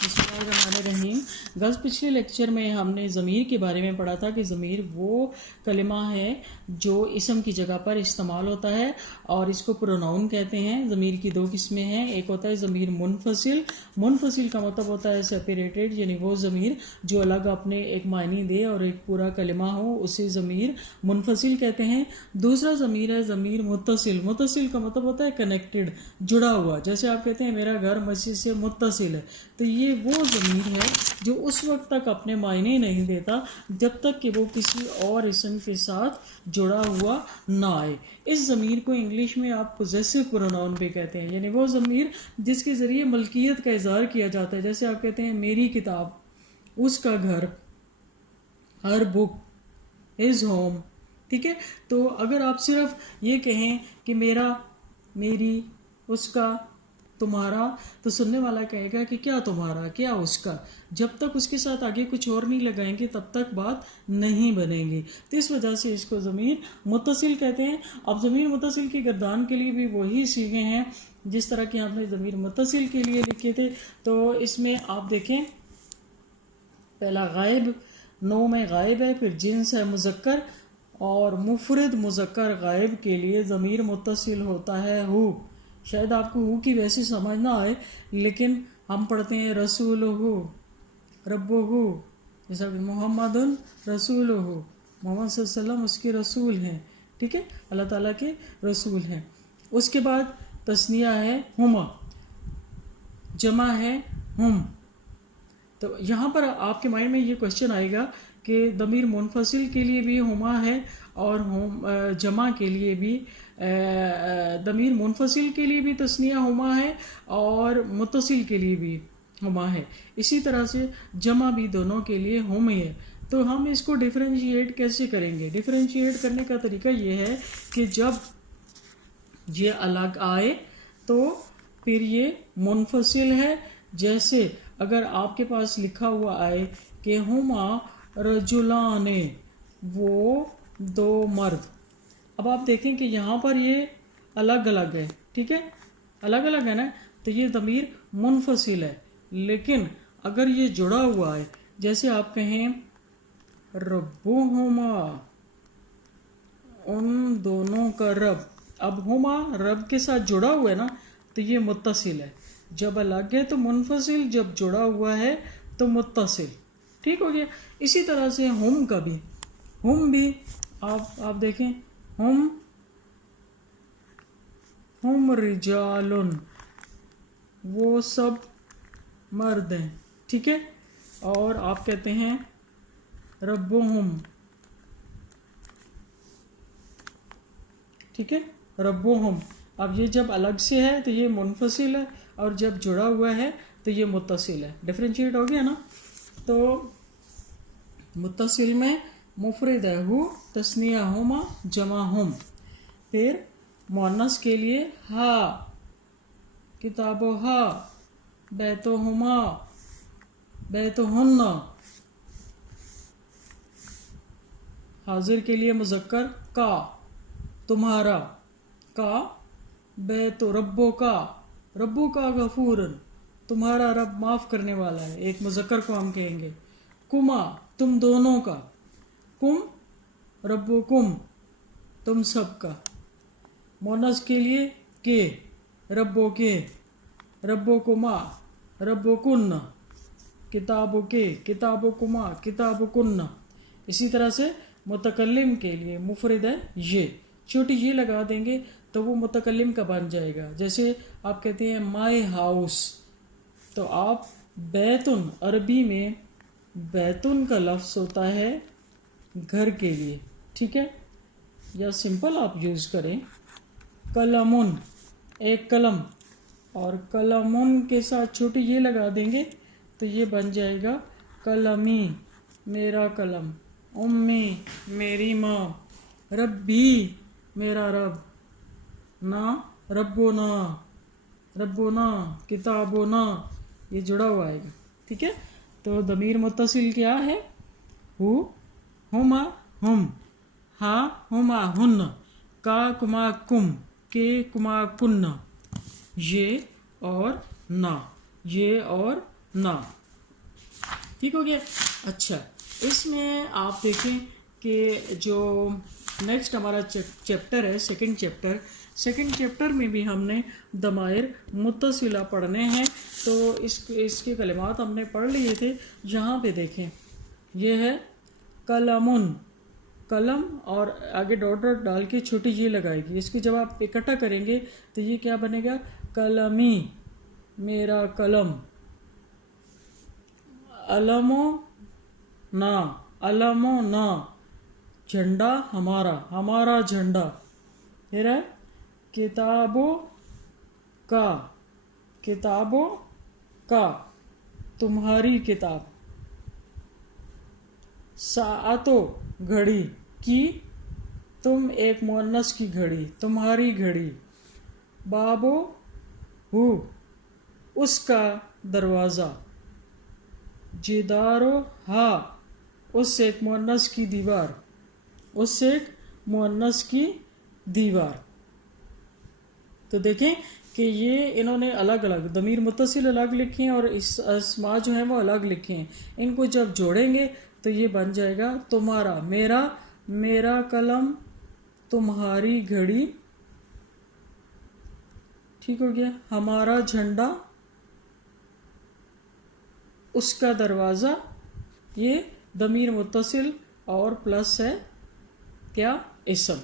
बिस्मिल्लाहिर्रहमानिर्रहीम। गज़ पिछले लेक्चर में हमने ज़मीर के बारे में पढ़ा था कि ज़मीर वो कलिमा है जो इसम की जगह पर इस्तेमाल होता है और इसको प्रोनाउन कहते हैं। ज़मीर की दो किस्में हैं, एक होता है ज़मीर मुनफसिल। मुनफसिल का मतलब होता है सेपरेटेड, यानी वो ज़मीर जो अलग अपने एक मायने दे और एक पूरा कलिमा हो, उसे ज़मीर मुनफसिल कहते हैं। दूसरा ज़मीर है ज़मीर मुत्तसिल। मुत्तसिल का मतलब होता है कनेक्टेड, जुड़ा हुआ। जैसे आप कहते हैं मेरा घर मस्जिद से मुत्तसिल है, तो ये वो ज़मीर है जो उस वक्त तक अपने मायने नहीं देता जब तक कि वो किसी और इसम के साथ जुड़ा हुआ ना आए। इस ज़मीर को इंग्लिश में आप पोजेसिव प्रोनाउन भी कहते हैं, यानी वो ज़मीर जिसके ज़रिए मलकियत का इज़हार किया जाता है। जैसे आप कहते हैं मेरी किताब, उसका घर, हर बुक, हिज होम। ठीक है, तो अगर आप सिर्फ ये कहें कि मेरा, मेरी, उसका, तुम्हारा, तो सुनने वाला कहेगा कि क्या तुम्हारा, क्या उसका। जब तक उसके साथ आगे कुछ और नहीं लगाएंगे तब तक बात नहीं बनेगी। तो इस वजह से इसको ज़मीर मुत्तसिल कहते हैं। अब ज़मीर मुत्तसिल की गर्दान के लिए भी वही सीगे हैं जिस तरह के आपने ज़मीर मुत्तसिल के लिए लिखे थे। तो इसमें आप देखें, पहला गायब, नो में गायब है, फिर जिन्स है मुज़क्कर, और मुफरद मुज़क्कर गायब के लिए ज़मीर मुत्तसिल होता है हु। शायद आपको हु की वैसे समझ ना आए, लेकिन हम पढ़ते हैं रसूलहु, रब्बुहु, जैसा मुहम्मदुन रसूलहु, मोहम्मद सल्लल्लाहु अलैहि वसल्लम उसके रसूल हैं। ठीक है, अल्लाह ताला के रसूल हैं। उसके बाद तस्निया है हुमा, जमा है हुम। तो यहाँ पर आपके माइंड में ये क्वेश्चन आएगा कि ज़मीर मुनफसिल के लिए भी हुमा है और जमा के लिए भी, ज़मीर मुनफसिल के लिए भी तस्निया हुमा है और मुत्तसिल के लिए भी हुमा है। इसी तरह से जमा भी दोनों के लिए हुम है। तो हम इसको डिफरेंशिएट कैसे करेंगे? डिफरेंशिएट करने का तरीका ये है कि जब ये अलग आए तो फिर ये मुनफसिल है। जैसे अगर आपके पास लिखा हुआ आए कि हुमा रजुलाने, वो दो मर्द। अब आप देखें कि यहाँ पर ये अलग अलग है। ठीक है, अलग अलग है ना, तो ये ज़मीर मुनफसिल है। लेकिन अगर ये जुड़ा हुआ है, जैसे आप कहें रब्बुहुमा, उन दोनों का रब। अब हुमा रब के साथ जुड़ा हुआ है ना, तो ये मुत्तसिल है। जब अलग है तो मुनफसिल, जब जुड़ा हुआ है तो मुत्तसिल। ठीक हो गया। इसी तरह से हुम का भी, हुम भी आप देखें, हुम रिजालुन, वो सब मर्द हैं। ठीक है, और आप कहते हैं रब्बुहुम। ठीक है, रब्बुहुम। अब ये जब अलग से है तो ये मुनफसिल है और जब जुड़ा हुआ है तो ये मुत्तसिल है। डिफरेंशिएट हो गया ना। तो मुत्तसिल में मुफरद है हु, तस्निया हुमा, जमा हुम। फिर मुअन्नस के लिए हा, किताबो हा, बैतो हुमा, बैतो हुन्ना। हाजिर के लिए मुज़क्कर का, तुम्हारा, का, बैतो रब्बो का, रब्बो का गफूरन, तुम्हारा रब माफ़ करने वाला है। एक मुज़क्कर को हम कहेंगे। कुमा, तुम दोनों का, कुम रब्बुकुम, तुम सब का। मुअन्नस के लिए के, रब्बो के, रब्बुकुमा, रब्बुकुन्ना, किताबो के, किताबुकुमा, किताबुकुन्ना। इसी तरह से मुतकल्लिम के लिए मुफरद है ये, छोटी ये लगा देंगे तो वो मुतकल्लिम का बन जाएगा। जैसे आप कहते हैं माय हाउस, तो आप बैतुन, अरबी में बैतुन का लफ्ज़ होता है घर के लिए। ठीक है, या सिंपल आप यूज़ करें कलमुन, एक कलम, और कलमुन के साथ छोटी ये लगा देंगे तो ये बन जाएगा कलमी, मेरा कलम, उम्मी, मेरी माँ, रब्बी, मेरा रब, ना रब्बुना, रब्बुना, किताबुना, ये जुड़ा हुआ आएगा। ठीक है, तो ज़मीर मुत्तसिल क्या है? हु, हुमा, हुम, हा, हुमा, हुन्न, का, कुमा, कुम, के, कुमा, कुन्ना, ये और ना, ये और ना। ठीक हो गया। अच्छा, इसमें आप देखें कि जो नेक्स्ट हमारा चैप्टर है, सेकंड चैप्टर में भी हमने दमायर मुत्तसिला पढ़ने हैं। तो इसके कलिमात हमने पढ़ लिए थे। यहाँ पे देखें, ये है कलमुन, कलम, और आगे डॉट डॉट डाल के छोटी जी लगाएगी। इसकी जब आप इकट्ठा करेंगे तो ये क्या बनेगा? कलमी, मेरा कलम। अलमो ना, अलमो ना, झंडा हमारा, हमारा झंडा। फिर है किताबों का, किताबों का, तुम्हारी किताब। साअतो, घड़ी की, तुम एक मुअन्नस की घड़ी, तुम्हारी घड़ी। बाबो हु, उसका दरवाज़ा। जिदारो हा, उससे एक मुअन्नस की दीवार, उससे एक मुअन्नस की दीवार। तो देखें कि ये इन्होंने अलग अलग दमीर मुत्तसिल अलग लिखे हैं और इस अस्मा जो है वो अलग लिखे हैं। इनको जब जोड़ेंगे तो ये बन जाएगा तुम्हारा, मेरा, मेरा कलम, तुम्हारी घड़ी। ठीक हो गया। हमारा झंडा, उसका दरवाज़ा। ये दमीर मुत्तसिल और प्लस है क्या? इसम।